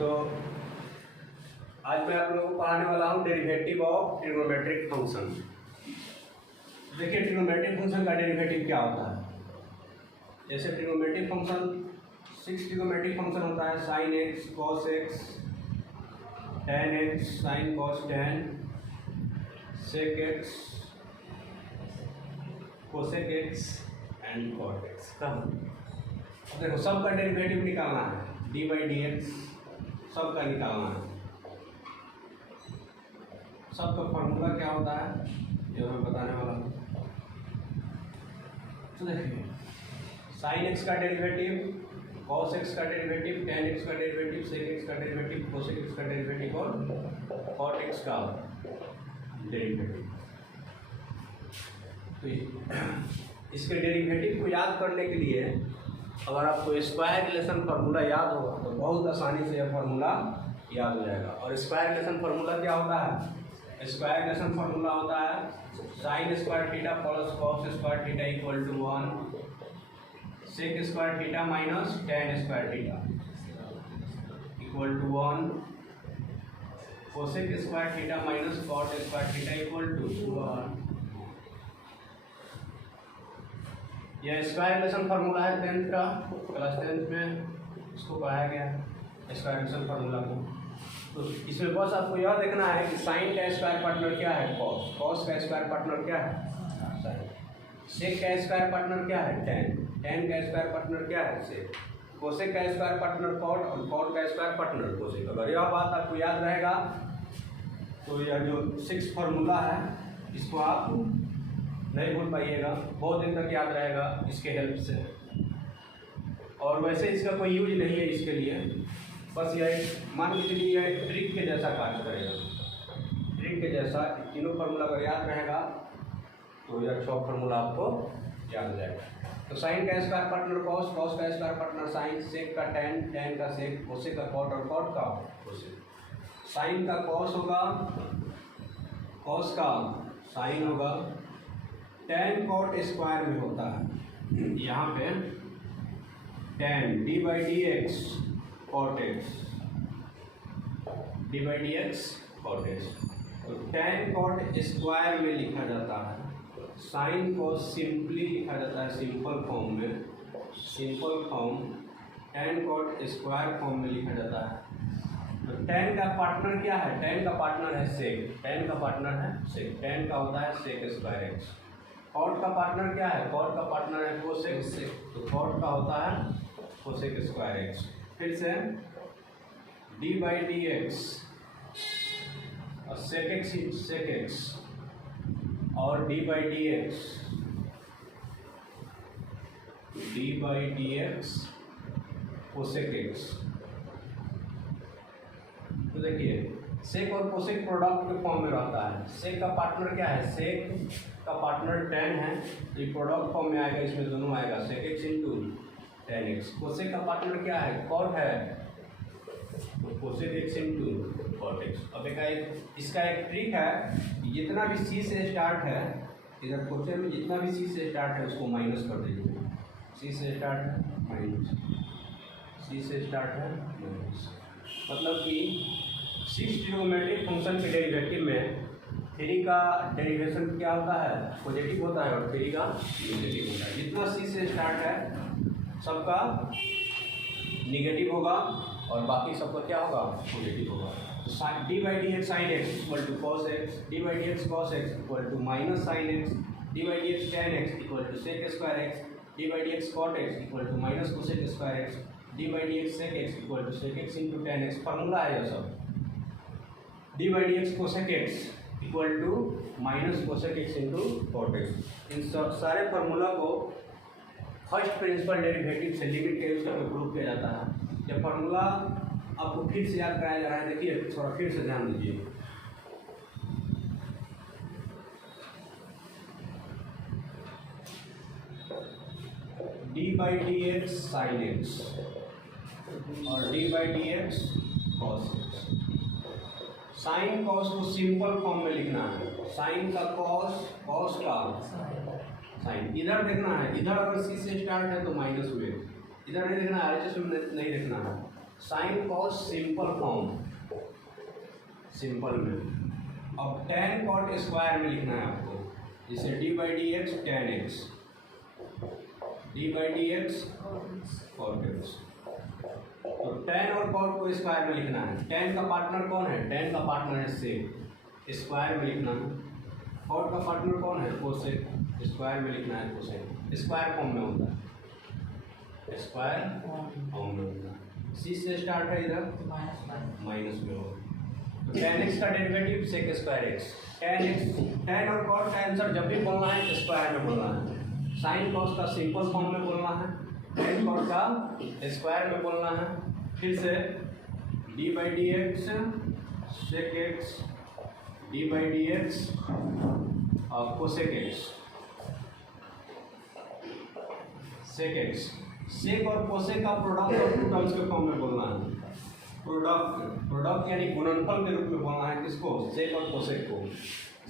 तो आज मैं आप लोगों को पढ़ाने वाला हूँ डेरिवेटिव ऑफ ट्रिग्नोमेट्रिक फंक्शन। देखिए ट्रिग्नोमेट्रिक फंक्शन का डेरिवेटिव क्या होता है। जैसे ट्रिग्नोमेट्रिक फंक्शन 6 ट्रिग्नोमेट्रिक फंक्शन होता है, sin x cos x tan x sine cos tan sec x cosec x and cot x का। देखो सबका डेरिवेटिव निकालना है, डी बाई डी एक्स सबका निकालना है। सबका फॉर्मूला क्या होता है जो मैं बताने वाला हूँ। तो देखिए साइन एक्स का डेरिवेटिव, कॉस एक्स का डेरिवेटिव, टेन एक्स का डेरिवेटिव, सेक एक्स का डेरिवेटिव, कोसेक एक्स का डेरिवेटिव और कॉट एक्स का डेरिवेटिव। तो इसके डेरिवेटिव को याद करने के लिए अगर आपको स्क्वायर रिलेशन फार्मूला याद होगा तो बहुत आसानी से यह फार्मूला याद हो जाएगा। और स्क्वायर रिलेशन फार्मूला क्या होता है? स्क्वायर रिलेशन फार्मूला होता है sine square theta plus cos square theta equal to 1, sec square theta minus tan square theta equal to 1, cosec square theta minus cot square theta equal to 1। यह square relation formula है 10th का, class 10th में इसको पढ़ाया गया है square relation formula को। तो इसमें बस आपको यह देखना है कि साइन का स्क्वायर पार्टनर क्या है कॉस, कॉस का स्क्वायर पार्टनर क्या है साइन, सेक का स्क्वायर पार्टनर क्या है टेन, टेन का स्क्वायर पार्टनर क्या है सेक, कोसेक का स्क्वायर पार्टनर कॉट और कॉट का स्क्वायर पार्टनर कोसेक। अगर यह बात आपको याद रहेगा तो यह जो 6 फार्मूला है इसको आप नहीं भूल पाइएगा, बहुत दिन तक याद रहेगा इसके हेल्प से। और वैसे इसका कोई यूज नहीं है इसके लिए, बस यह मान के चलिए यह एक ट्रिक के जैसा कार्य करेगा। ट्रिक के जैसा तीनों फार्मूला अगर याद रहेगा तो यह 6 फार्मूला आपको याद हो जाएगा। तो साइन का स्क्वायर पार्टनर कॉस, कॉस का स्क्वायर पार्टनर साइन, सेक का टेन, टेन का सेक, कोसेक का कॉट और कॉट का कोसेक। साइन का कॉस होगा, कॉस का साइन होगा, टेन कॉट स्क्वायर में होता है यहाँ पे tan d by d x cot x, d by d x cot x. तो टेन कॉट स्क्वायर में लिखा जाता है, साइन को सिंपली लिखा जाता है सिंपल फॉर्म में, simple form tan cot square form में लिखा जाता है। तो टेन का पार्टनर क्या है? टेन का पार्टनर है सेक, टेन का पार्टनर है सेक, टेन का होता है सेक स्क्वायर एक्स। कॉट का पार्टनर क्या है? कॉट का पार्टनर है कोसेक सेक, तो कॉट का होता है कोसेक स्क्वायर एक्स। फिर से डी बाई डी एक्स और सेक एक्स, सेक एक्स और d by d x, d by d x cosec x. तो देखिए सेक और कोसेक प्रोडक्ट के फॉर्म में रहता है। सेक का पार्टनर क्या है? सेक का पार्टनर टेन है तो ये प्रोडक्ट फॉर्म में आएगा, इसमें दोनों आएगा sec x into tan x. Cosec का पार्टनर क्या है? कॉट है तो cosec x into cot x. अब इसका एक ट्रिक है, जितना भी सी से स्टार्ट है इधर क्वेश्चन में, जितना भी सी से स्टार्ट है उसको माइनस कर दीजिए। सी से स्टार्ट है माइनस, सी से स्टार्ट है माइनस, मतलब कि 6 ट्रिग्नोमेट्रिक फंक्शन के डेरिवेटिव में 3 का डेरिवेशन क्या होता है? पॉजिटिव होता है और 3 का निगेटिव होता है। जितना सी से स्टार्ट है सबका निगेटिव होगा और बाकी सबका क्या होगा? पॉजिटिव होगा। तो d by d x sign x equal to cos x, d by d x cos x equal to minus sine x, d by d x tan x equal to sec square x, d by d x cot x equal to minus cosec square x, d by d x sec x equal to sec x into tan x. Formula है यह सब। D by d x cosec x equal to minus cosec x into cot x. इन सब सारे formula को first principle derivative से limit के use करके प्रूव किया जाता है। यह फार्मूला आपको फिर से याद कराया जा रहा है, देखिए थोड़ा फिर से ध्यान दीजिए। D by d x sign x और d by d x cos x. Sin cos को सिंपल फॉर्म में लिखना है, साइन का कॉस, कॉस का साइन। इधर देखना है, इधर अगर सी से स्टार्ट है तो माइनस में, इधर नहीं देखना है, एच में नहीं देखना है। Sine cos simple form, simple में। अब tan cot स्क्वायर में लिखना है आपको, जैसे d by d x tan x, d by d x cot x. तो tan और cot को स्क्वायर में लिखना है। tan का पार्टनर कौन है? tan का पार्टनर है सेक, स्क्वायर में लिखना है। cot का पार्टनर कौन है? कोसेक, स्क्वायर में लिखना है कोसेक। स्क्वायर फॉर्म में होता है, स्क्वायर फॉर्म में होता है। सी से स्टार्ट है, इधर माइनस में होगा। तो tan x का derivative sec square x. tan और cot का आंसर जब भी बोलना है स्क्वायर में बोलना है। साइन कॉस का सिंपल फॉर्म में बोलना है, tan cot का स्क्वायर में बोलना है। फिर से d by d x sec x, d by d x और cosec x, sec x. Sec और कोसेक का प्रोडक्ट और टू टर्म्स के फॉर्म में बोलना है। प्रोडक्ट यानी गुणनफल के रूप में बोलना है किसको? सेक और कोसेक को।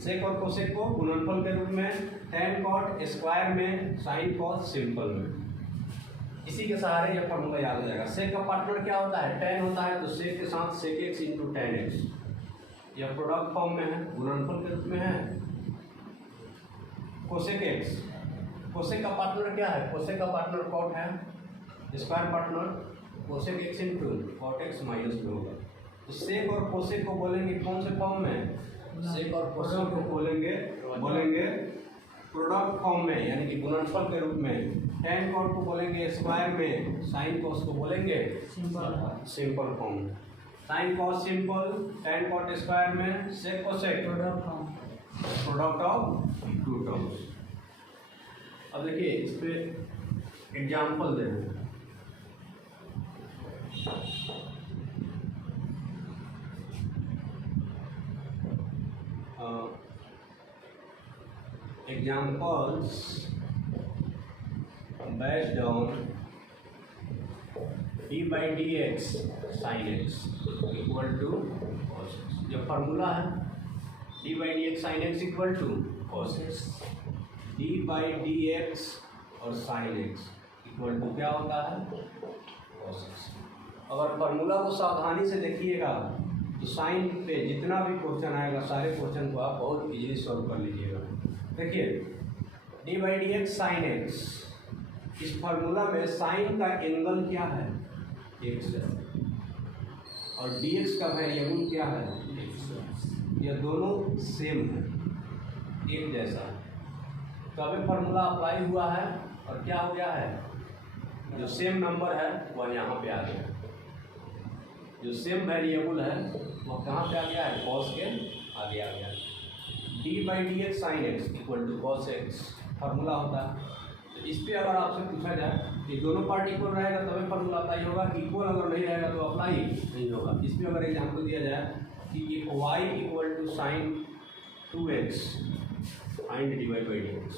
सेक और कोसेक को गुणनफल के रूप में, tan cot स्क्वायर में, साइन कॉस सिंपल में। इसी के सहारे यह फॉर्मूला याद हो जाएगा। सेक का पार्टनर क्या होता है? tan होता है, तो सेक के साथ sec x into tan x. यह प्रोडक्ट फॉर्म में है, गुणनफल के रूप में है। कोसेक एक्स, कोसेक का पार्टनर क्या है? कोसेक का पार्टनर cot है, square partner cosec x into cot x minus में होगा। तो सेक और कोसेक को बोलेंगे कौन से फॉर्म में? सेक और कोसेक को बोलेंगे प्रोडक्ट फॉर्म में, यानी कि गुणनफल के रूप में। tan cot को बोलेंगे स्क्वायर में, साइन कॉस को बोलेंगे सिंपल फॉर्म में। Sin cos simple, tan cot square में, sec cosec product of two terms. अब देखिए इस पे एग्जाम्पल दे रहे हैं। Examples based on d by dx sin x equal to cos x। जो फार्मूला है d by dx sin x equal to cos x। d by dx और sin x equal to क्या होता है? cos x। अगर formula को सावधानी से देखिएगा तो साइन पे जितना भी क्वेश्चन आएगा सारे क्वेश्चन को आप बहुत इजीली सॉल्व कर लीजिएगा। देखिए D by d x sine x, इस फार्मूला में साइन का एंगल क्या है? एक्स है, और डी एक्स का वेरिएबल क्या है? एक्स। यह दोनों सेम है, एक जैसा है। तो अभी फार्मूला अप्लाई हुआ है और क्या हो गया है? जो सेम नंबर है वह यहाँ पे आ गया, जो सेम वेरिएबल है वह कहाँ पे आ गया है? कॉस के आगे आ गया। D by d x sign x equal to cos x formula होता है। तो इस पर अगर आपसे पूछा जाए कि दोनों पार्ट इक्वल रहेगा तभी फार्मूला अप्लाई होगा, इक्वल अगर नहीं रहेगा तो अप्लाई नहीं होगा। इस पर अगर एग्जाम्पल दिया जाए कि y equal to sine 2x find d y by d x,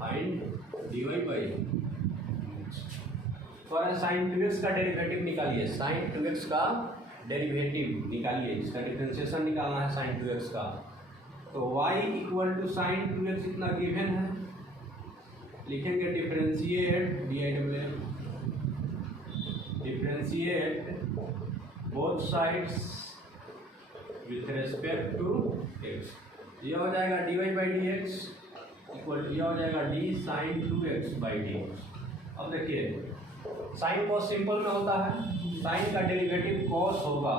find d y by sine 2x का डेरिवेटिव निकालिए, साइन 2x का डेरिवेटिव निकालिए, इसका डिफरेंशिएशन निकालना है साइन 2x का। तो y equal to sine 2x इतना गिवन है, लिखेंगे differentiate differentiate both sides with respect to x। यह हो जाएगा d y by d x equal, यह हो जाएगा d sine 2x by d x. अब देखिए साइन कॉस सिंपल में होता है, साइन का डेरिवेटिव कॉस होगा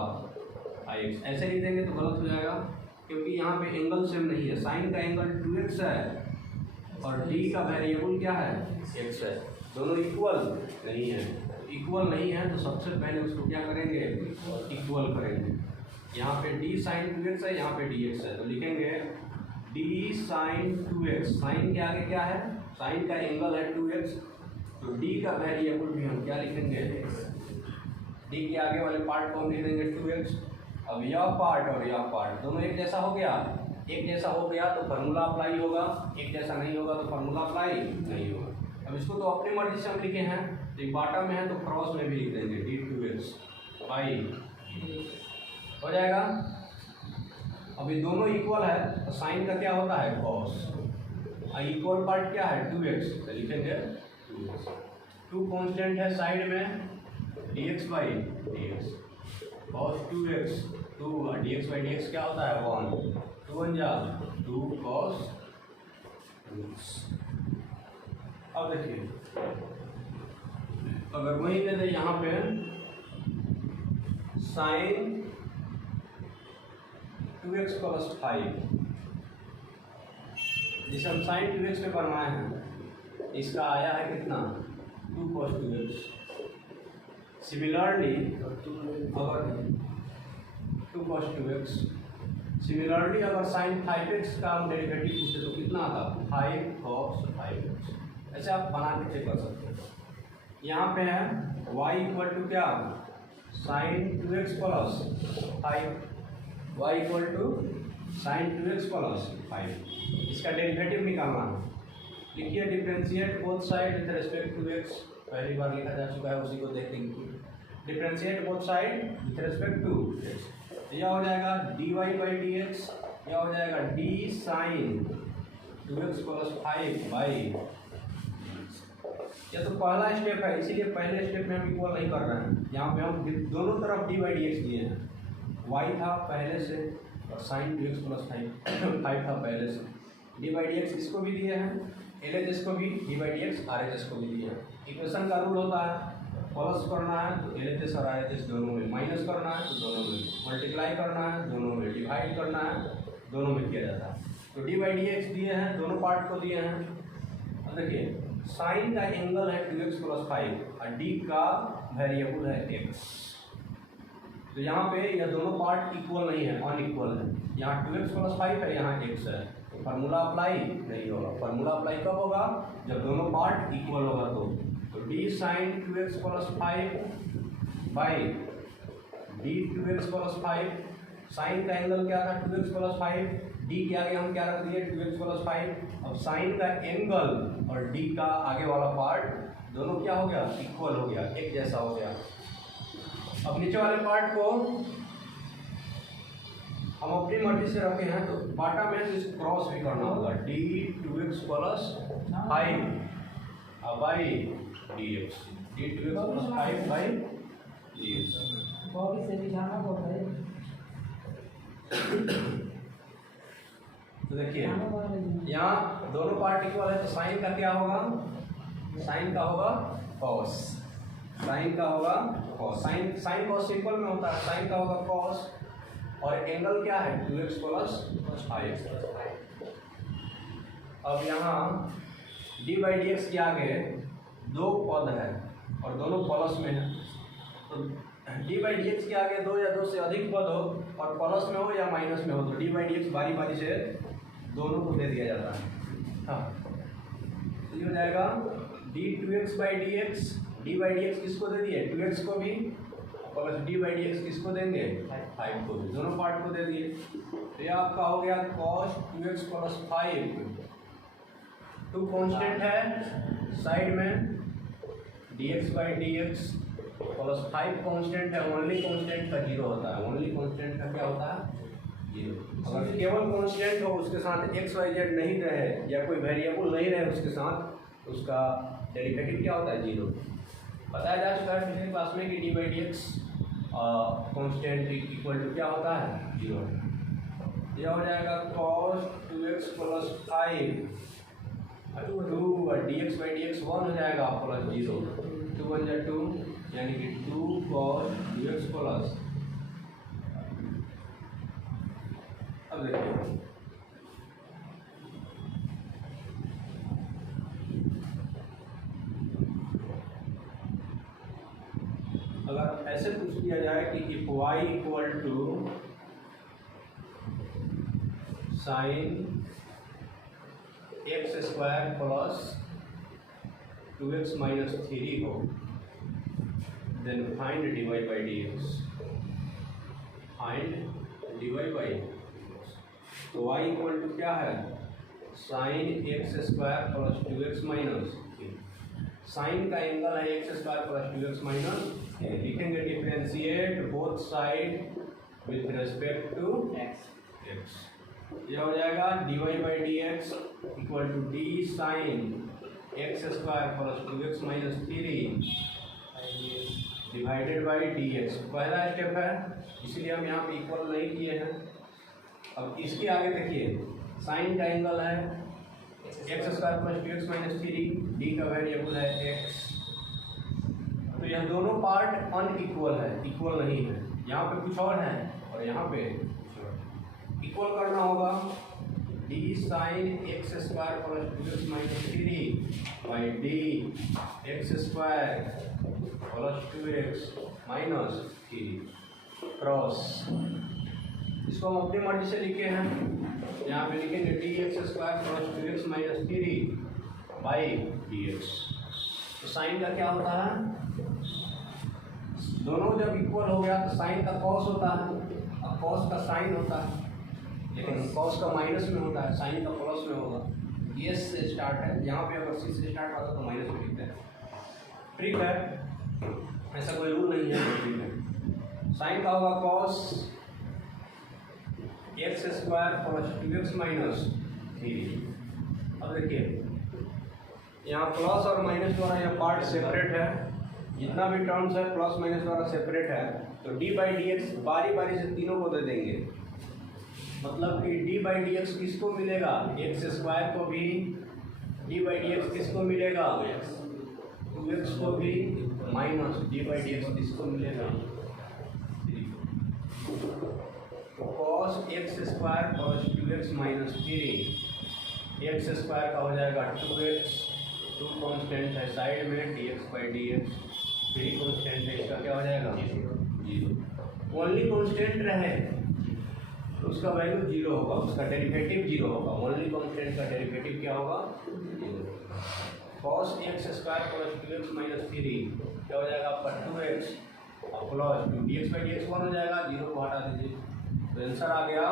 आई एक्स। ऐसे लिख देंगे तो गलत हो जाएगा क्योंकि यहाँ पे एंगल सेम नहीं है। साइन का एंगल 2x है और डी का वेरिएबल क्या है? x है। दोनों इक्वल नहीं है, इक्वल नहीं है तो सबसे पहले उसको क्या करेंगे? इक्वल करेंगे। यहाँ पे डी साइन 2x है, यहाँ पे dx है, तो लिखेंगे डी साइन 2x। साइन के आगे क्या है? साइन का एंगल है 2x, तो डी का वेरिएबल भी हम क्या लिखेंगे? डी के आगे वाले पार्ट को हम लिख देंगे 2x। अब यह पार्ट और यह पार्ट दोनों एक जैसा हो गया, एक जैसा हो गया तो फार्मूला अप्लाई होगा, एक जैसा नहीं होगा तो फार्मूला अप्लाई नहीं होगा। अब इसको तो अपनी मर्जी से हम लिखे हैं, तो बॉटम में है तो क्रॉस में भी लिख देंगे डी 2x बाई, हो जाएगा। अभी दोनों इक्वल है तो साइन का क्या होता है? कॉस। इक्वल पार्ट क्या है? 2x, तो लिखेंगे 2 कांस्टेंट है साइड में, dx by dx cos 2x 2 और dx बाई dx क्या होता है 1 2 1 जा 2 cos 2x। अब देखिए अगर वही ले दें यहाँ पे साइन 2x प्लस 5 जिसे हम साइन 2x पे बनवाए हैं इसका आया है कितना 2 cos 2x। सिमिलरली अगर 2 cos 2x सिमिलरली अगर साइन 5x का हम डेरिवेटिव पूछे तो कितना आता 5 cos 5x। ऐसे आप बना के चेक कर सकते हैं। यहाँ पे है y इक्वल टू क्या sine 2x plus 5 y equal to sine 2x plus 5 इसका डेरिवेटिव निकालना है। लिखिए differentiate both side with respect to x पहली बार लिखा जा चुका है उसी को देखेंगे। Differentiate both side with respect to x यह हो जाएगा dy बाई dx यह हो जाएगा d sign 2x plus 5 by यह तो पहला स्टेप है इसीलिए पहले स्टेप में हम इक्वल नहीं कर रहे हैं। यहाँ पे हम दोनों तरफ डी बाई डी एक्स दिए हैं y था पहले से और साइन 2x प्लस 5 था पहले से डी बाई डी एक्स इसको भी दिए हैं एल एच एस को भी D by d x R H S को भी दिए हैं। इक्वेशन का रूल होता है प्लस करना है तो एल एच एस और आर एच एस दोनों में माइनस करना है तो दोनों में मल्टीप्लाई करना है दोनों में डिवाइड करना है दोनों में किया जाता है। तो डी बाई डी एक्स दिए हैं दोनों पार्ट को दिए हैं। अब देखिए साइन का एंगल है 2x प्लस 5 और डी का वेरिएबल है x। तो यहाँ पे यह दोनों पार्ट इक्वल नहीं है अनइक्वल है। यहाँ 2x प्लस 5 है यहाँ x है तो फार्मूला अप्लाई नहीं होगा। फार्मूला अप्लाई कब होगा जब दोनों पार्ट इक्वल होगा तो d sine 2x plus 5 by d 2x plus 5 sine का एंगल क्या था 2x प्लस 5 डी के आगे हम क्या रख दिए 2x प्लस 5। अब साइन का एंगल और डी का आगे वाला पार्ट दोनों क्या हो गया इक्वल हो गया एक जैसा हो गया। अब नीचे वाले पार्ट को हम अपनी मर्जी से रखे हैं तो बाटा में तो इस क्रॉस भी करना होगा D 2x plus 5 by d x D 2x plus 5 by d x. तो देखिए यहाँ दोनों पार्ट इक्वल है तो साइन का क्या होगा साइन का होगा कॉस साइन का होगा कॉस साइन कॉस इक्वल में होता है साइन का होगा कॉस और एंगल क्या है 2x प्लस 5। अब यहाँ d बाई डी एक्स के आगे दो पद है और दोनों प्लस में है तो d बाई डी एक्स के आगे दो या दो से अधिक पद हो और प्लस में हो या माइनस में हो तो d बाई डी एक्स बारी बारी से दोनों को दे दिया जाता है। हाँ तो ये हो जाएगा D 2x by d x d by d x किसको दे दिए 2x को भी plus D by d x किसको देंगे 5 को भी दोनों पार्ट को दे दिए। तो ये आपका हो गया cos 2x plus 5 two constant है साइड में dx by d x plus 5 constant है ओनली कॉन्स्टेंट का 0 होता है ओनली कॉन्स्टेंट का क्या होता है 0। अगर केवल कॉन्स्टेंट हो उसके साथ एक्स वाई जेड नहीं रहे या कोई वेरिएबल नहीं रहे उसके साथ उसका डेरिवेटिव क्या होता है 0। बताया जा चुका है पिछले क्लास में कि d by d x constant equal to क्या होता है 0। यह हो जाएगा cos 2x प्लस 5 2 और D x by d x 1 हो जाएगा प्लस 0 2 1 जा 2 यानी कि 2 cos 2x प्लस। अब देखिए अगर ऐसे पूछ दिया जाए कि if y equal to sin x square plus 2x minus 3 हो then find dy by d x find dy by तो y इक्वल टू क्या है sin x square plus 2x minus sin का एंगल है x square plus 2x minus लिखेंगे differentiate both side with respect to x। यह हो जाएगा dy by d x equal to d sign x square plus 2x minus 3 divided by d x पहला step है, इसलिए हम यहाँ पे इक्वल नहीं किए हैं। अब इसके आगे देखिए साइन का एंगल है x square plus two x minus three, D का वेरिएबल है एक्स। तो यह दोनों पार्ट अनइक्वल है, इक्वल नहीं है। यहाँ पे कुछ और है और यहाँ पे कुछ और। इक्वल करना होगा D sign x square plus two x minus three by d x square plus two x minus three cross. इसको हम अपनी मर्जी से लिखे हैं, यहाँ पे लिखेंगे D x square plus two x minus three by d x. तो साइन का क्या होता है, दोनों जब इक्वल हो गया तो साइन का कॉस होता है और कॉस का साइन होता है, लेकिन कॉस का माइनस में होता है, साइन का प्लस में होगा। ये से स्टार्ट है, यहाँ पे अगर सी से स्टार्ट होता तो माइनस में लिखते हैं। ठीक है, ऐसा कोई रूल नहीं है। ठीक है, साइन का होगा cos x square plus two x minus three. अब देखिए यहाँ प्लस और माइनस द्वारा यह पार्ट सेपरेट है, जितना भी टर्म्स है प्लस माइनस द्वारा सेपरेट है। तो डी बाई डी एक्स बारी बारी से तीनों को दे देंगे, मतलब कि डी बाई डी एक्स किसको मिलेगा, एक्स स्क्वायर को भी, डी बाई डी एक्स किसको मिलेगा, टू एक्स को भी, minus D by d x किसको मिलेगा, cos x square plus two x minus three. X square का हो जाएगा टू एक्स, टू कॉन्स्टेंट है साइड में, D x by d x, three constant है, इसका क्या हो जाएगा जीरो। ओनली कॉन्स्टेंट रहे तो उसका वैल्यू जीरो होगा, उसका डेरिवेटिव जीरो होगा। ओनली कॉन्स्टेंट का डेरिवेटिव क्या होगा, cos x square plus two x minus three क्या हो जाएगा आपका टू एक्स और plus two D x by d x one हो जाएगा, जीरो को हटा दीजिए। तो आंसर आ गया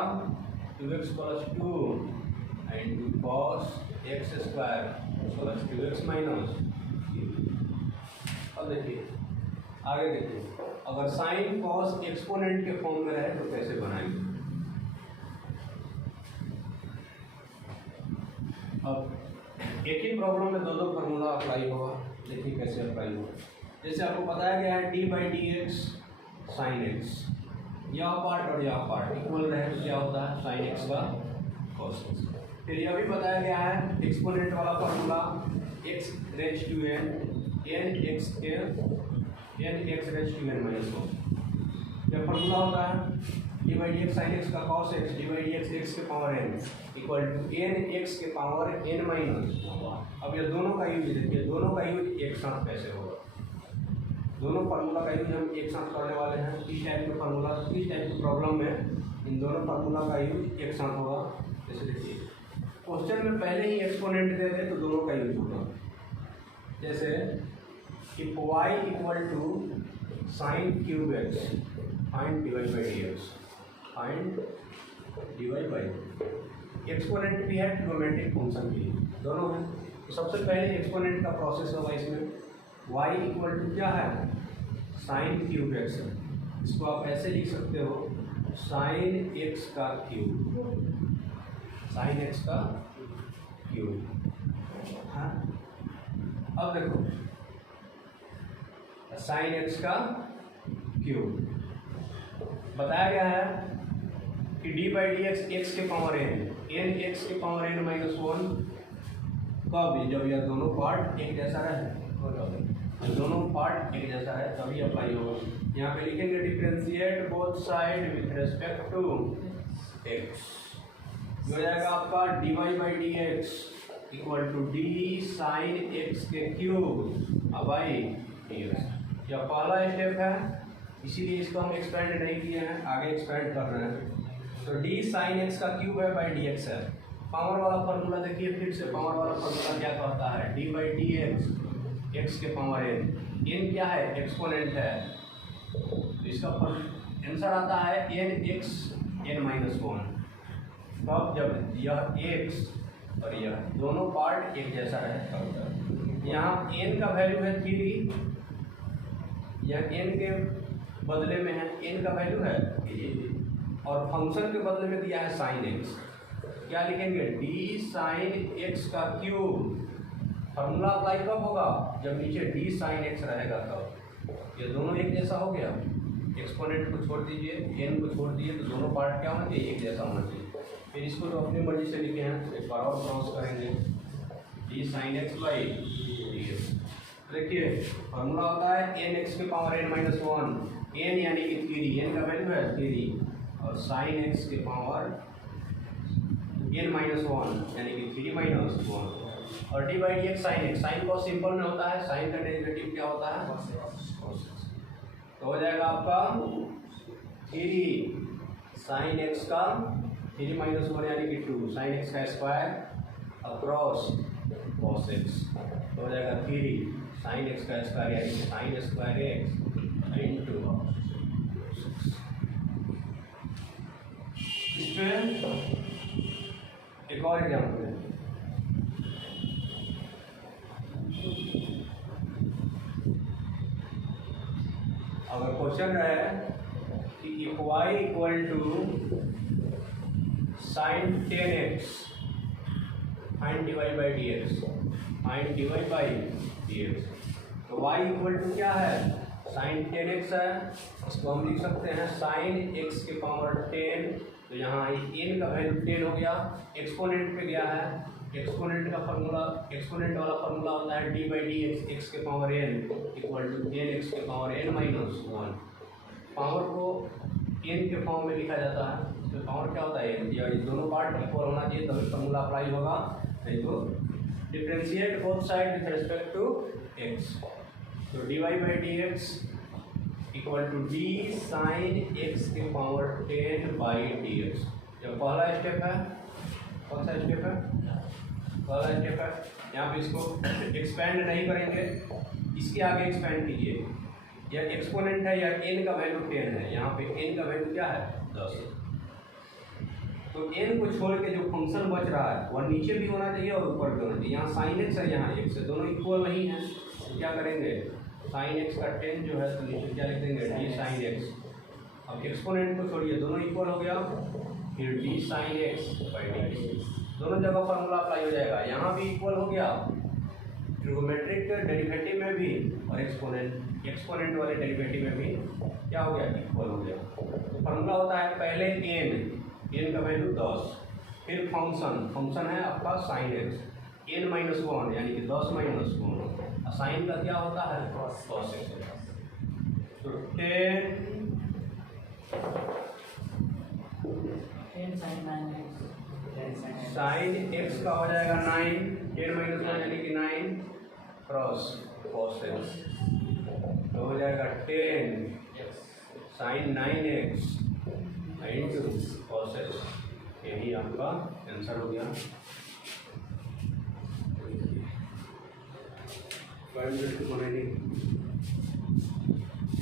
two x plus two and cos x square plus two x minus. अब देखिए आगे देखिए, अगर साइन कॉस एक्सपोनेंट के फॉर्म में रहे तो कैसे बनाएंगे। अब एक ही प्रॉब्लम में दो दो फार्मूला अप्लाई होगा, देखिए कैसे अप्लाई होगा। जैसे आपको बताया गया है d by d x sign x, यह पार्ट और यह पार्ट इक्वल रहे तो क्या होता है साइन एक्स का कॉस एक्स। फिर यह भी बताया गया है एक्सपोनेंट वाला formula x raise to n x के n x raise to n minus one. यह फार्मूला होता है d by d x sign x का cos x d by d x x के power n equal to n x के power N minus. अब ये दोनों का यूज देखिए, दोनों का यूज एक साथ कैसे होगा, दोनों फार्मूला का यूज हम एक साथ करने वाले हैं। इस टाइप के फार्मूला, इस टाइप के प्रॉब्लम में इन दोनों फार्मूला का यूज एक साथ होगा। जैसे देखिए क्वेश्चन में पहले ही एक्सपोनेंट दे दे तो दोनों का यूज होगा। जैसे if y equal to sine cube x find divide by d x, find divide by exponent भी है ट्रिग्नोमेट्रिक फंक्शन भी दोनों है। तो सबसे पहले एक्सपोनेंट का प्रोसेस होगा इसमें y इक्वल टू क्या है साइन क्यूब एक्स, इसको आप ऐसे लिख सकते हो साइन एक्स का क्यूब, साइन एक्स का क्यूब। हाँ अब देखो साइन एक्स का क्यूब बताया गया है कि d by d x x के पावर एन एक्स के पावर एन माइनस वन कब, जब यह दोनों पार्ट एक जैसा रहे, दोनों पार्ट एक जैसा है तभी अप्लाई होगा। यहाँ पे लिखेंगे differentiate both side with respect to x, हो जाएगा आपका d y by d x equal to d sign x के क्यूब बाई डी एक्स। यह पहला स्टेप है, इसीलिए इसको हम एक्सपेंड नहीं किए हैं, आगे एक्सपेंड कर रहे हैं। तो डी साइन एक्स का क्यूब है बाई डी एक्स है। पावर वाला फार्मूला देखिए फिर से, पावर वाला फार्मूला क्या कहता है d by d x x के पावर एन, एन क्या है एक्सपोनेंट है, तो इसका आंसर आता है N x N minus one. तब जब यह एक्स और यह दोनों पार्ट एक जैसा रहे तब। यहाँ एन का वैल्यू है 3, यह एन के बदले में है, एन का वैल्यू है और फंक्शन के बदले में दिया है साइन एक्स। क्या लिखेंगे डी साइन एक्स का क्यूब। फार्मूला अप्लाई कब होगा जब नीचे डी साइन एक्स रहेगा तब, ये दोनों एक जैसा हो गया। एक्सपोनेंट को छोड़ दीजिए, एन को छोड़ दिए, तो दोनों पार्ट क्या होना चाहिए, एक जैसा होना चाहिए। फिर इसको तो अपनी मर्जी से लिखे हैं, एक बार और क्रॉस करेंगे, d sign x by d x. देखिए फॉर्मूला होता है एन एक्स के power N minus one, N यानी कि 3, एन का वैल्यू है 3, और साइन एक्स के पावर एन माइनस वन यानी कि 3 माइनस 1, और d by d x sign x. Sine को सिंपल में होता है, साइन का डेरिवेटिव क्या होता है, तो हो जाएगा आपका 3 साइन एक्स का 3 माइनस 1 यानी कि 2, साइन एक्स का स्क्वायर अक्रॉस कॉस एक्स, तो हो जाएगा 3 साइन एक्स का स्क्वायर यानी कि साइन स्क्वायर एक्स इंटू। इस पे एक और एग्जाम्पल है, अगर क्वेश्चन है कि if y equal to sine 10x find dy by d x, find dy by d x, तो y इक्वल टू क्या है, साइन 10x है, इसको हम लिख सकते हैं साइन x के पावर 10, तो यहाँ n का वैल्यू 10 हो गया, एक्सपोनेंट पे गया है, एक्सपोनेंट का फार्मूला, एक्सपोनेंट वाला फार्मूला होता है d by d x, x के power n equal to n x के पावर n माइनस 1। पावर को n के फॉर्म में लिखा जाता है, तो पावर क्या होता है n, ये दोनों पार्ट इक्वल होना चाहिए तभी फार्मूला अप्लाई होगा, नहीं तो differentiate both side with respect to x, तो d y by d x equal to d sign x के पावर 10 बाई डी एक्स। जब पहला स्टेप है, कौन सा स्टेप है, पहला स्टेप है, यहाँ पे इसको एक्सपेंड नहीं करेंगे, इसके आगे एक्सपेंड कीजिए, यह एक्सपोनेंट है, यह n का वैल्यू 10 है, यहाँ पे n का वैल्यू क्या है 10, तो n को छोड़ के जो फंक्शन बच रहा है वह नीचे भी होना चाहिए और ऊपर भी होना चाहिए। यहाँ साइन एक्स है, यहाँ x है, दोनों इक्वल नहीं है, तो क्या करेंगे, साइन एक्स का 10 जो है तो नीचे क्या लिख देंगे डी साइन एक्स, अब एक्सपोनेंट को छोड़िए, दोनों इक्वल हो गया, फिर D sign x by d x, दोनों जगह फार्मूला अप्लाई हो जाएगा, यहाँ भी इक्वल हो गया, ट्रिगोमेट्रिक डेरिवेटिव में भी और एक्सपोनेंट वाले डेरिवेटिव में भी क्या हो गया, इक्वल हो गया। तो फार्मूला होता है पहले n का वैल्यू 10, फिर फंक्शन है आपका साइन एक्स, n माइनस 1 यानी कि 10 माइनस 1, साइन का क्या होता है कॉस एक्स, तो 10 साइन एक्स का हो जाएगा 9, 10 माइनस 1 यानी कि 9 क्रॉस कॉस एक्स, तो हो जाएगा 10 sign 9x into cos x, यही आपका आंसर हो गया। नहीं